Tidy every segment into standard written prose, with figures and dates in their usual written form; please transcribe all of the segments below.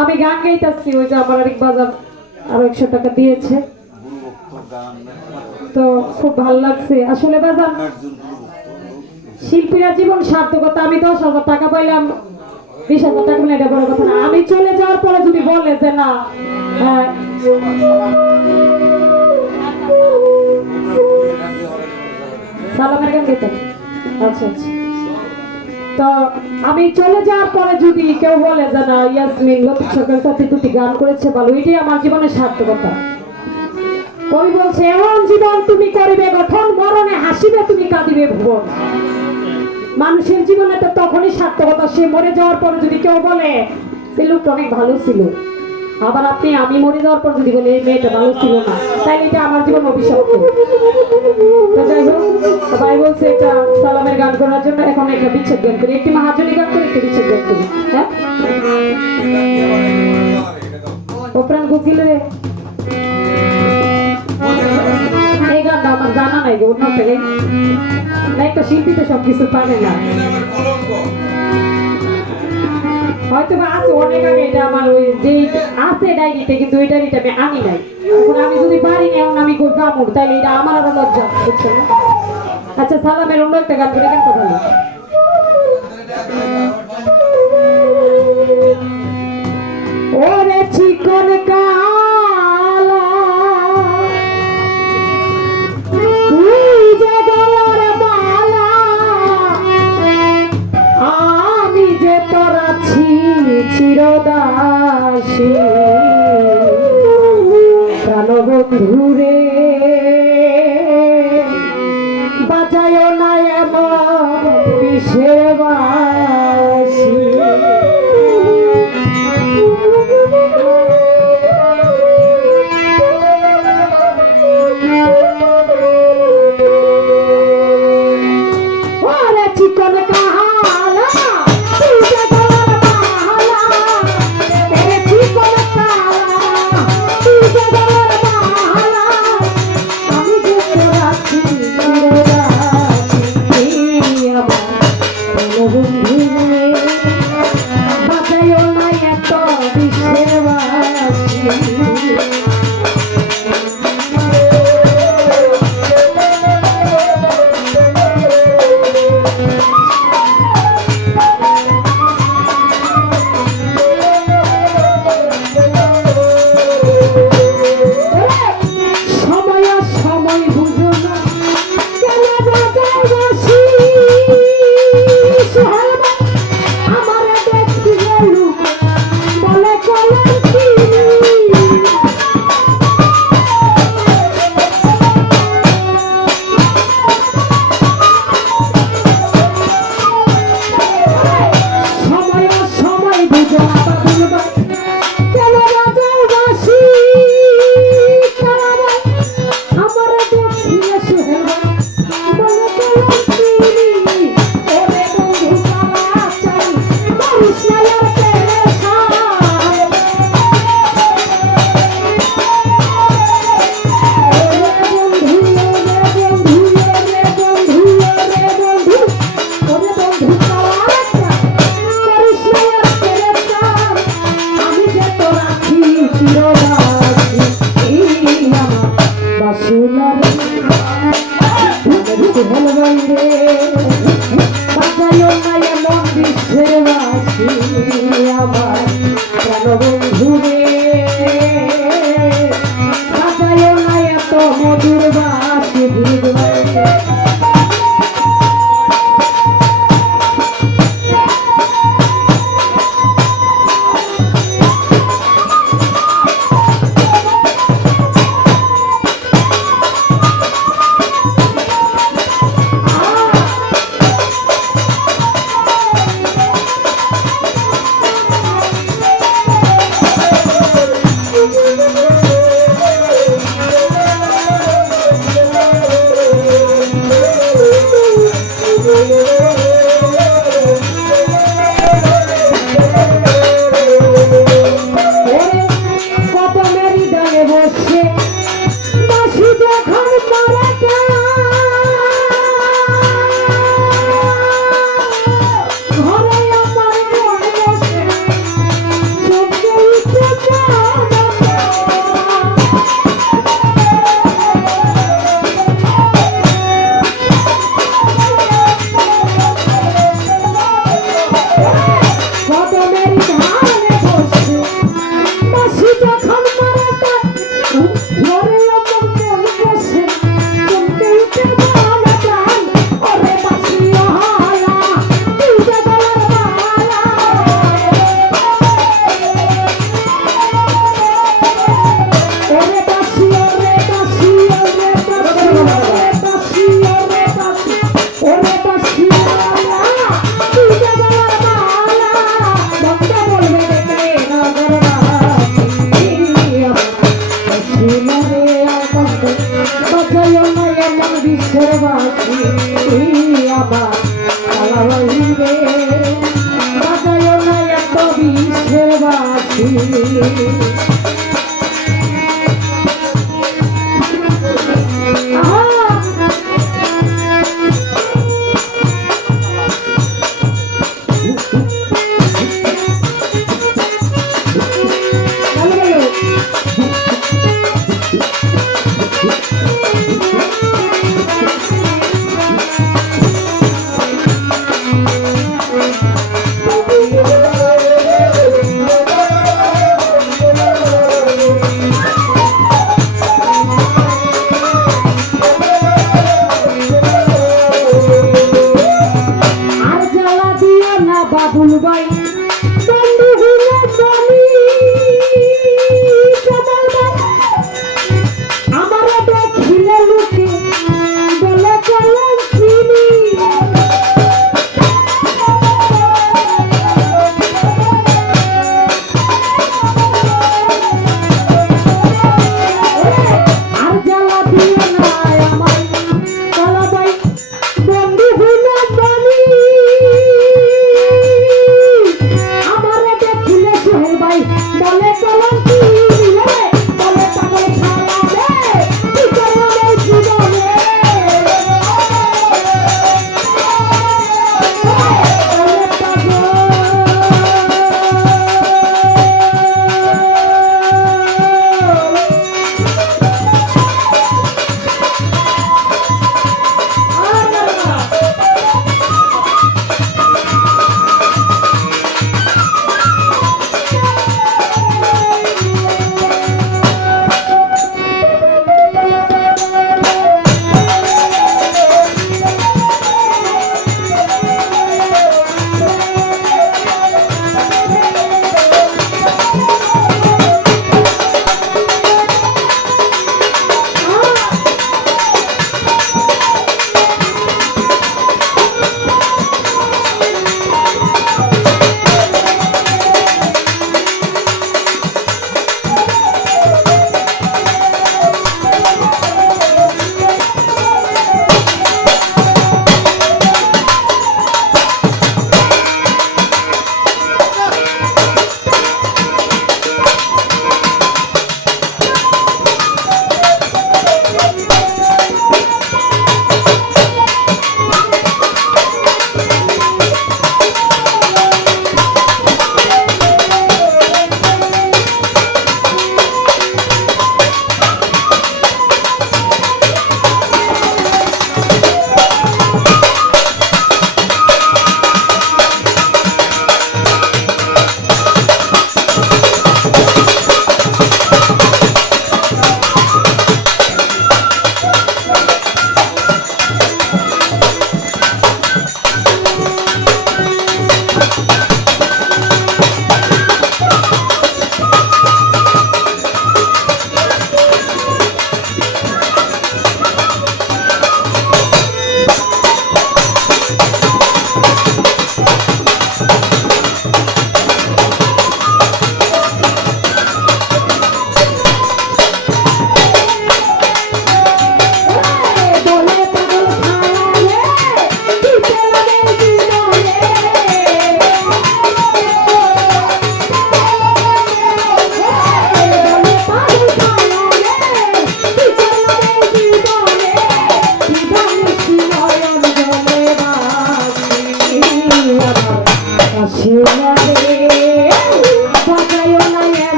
আমি গান গাইতেছি, ওই যে আমার আরেক বাজার আরো 100 টাকা দিয়েছে, তো খুব ভালো লাগছে আসলে বাজার। শিল্পীরা জীবন সার্থকতা, আমি 10,000 টাকা পাইলাম, 20,000 টাকা পেলে এটা বড় কথা না। আমি চলে যাওয়ার পরে যদি বলে যে না সালামের গান গাইতাম, আচ্ছা আচ্ছা, তো আমি চলে যাওয়ার পরে যদি কেউ বলে যে না ইয়াসমিন লতিফ সরকারের সাথে দুটি গান করেছে ভালো, এটাই আমার জীবনের সার্থকতা। কবি বলছে এমন জীবন তুমি করিবে গঠন, মরণে হাসিবে তুমি কাঁদিবে ভুবন। মানুষের জীবনে তো তখনই সার্থকতা, সে মরে যাওয়ার পর যদি কেউ বলে সে লোকটা অনেক ভালো ছিল, আবার আপনি আমি মরে যাওয়ার পর যদি বলে এই মেয়েটা ভালো ছিল না, তাই এটা আমার জীবন অভিশপ্ত। তো যাই হোক, ভাই বলছে এটা সালামের গান করার জন্য, এখন একটা বিচ্ছেদ গান করি, একটি মহাজনী গান করি, একটি বিচ্ছেদ গান করি। হ্যাঁ ওপ্রাণ গুগিল রে, এই গানটা আমার জানা নাই গো, অন্য থেকে না, একটা শিল্পী তো সবকিছু পারে না, হয়তো বা আছে অনেক আগে, এটা আমার ওই যে আছে ডায়েরিতে, কিন্তু ওই ডায়েরিটা আমি আনি নাই। এখন আমি যদি পারি না, এখন আমি গামুর, তাইলে এটা আমার আরো লজ্জা, বুঝছো না? আচ্ছা সালামের অন্য একটা গান করে, গানটা ভালো। ওরে চিকন কালা তুই যে গলার মালা, আমি যে তোর আছি চিরদাসী, প্রাণবন্ধু রে বাজায় না এমন বিষের বাসি। বাবুল ভাই বন্ধু হইলে চলি আমার দেখিলে লোকে বলে চলেন চিনি আর জ্বালা দিও না আমার কালা ভাই বন্ধু হইলে চলি বলে চলন বলে পাগল খাওয়া রে জীবনে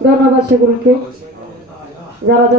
ধন্যবাদ সেগুলোকে যারা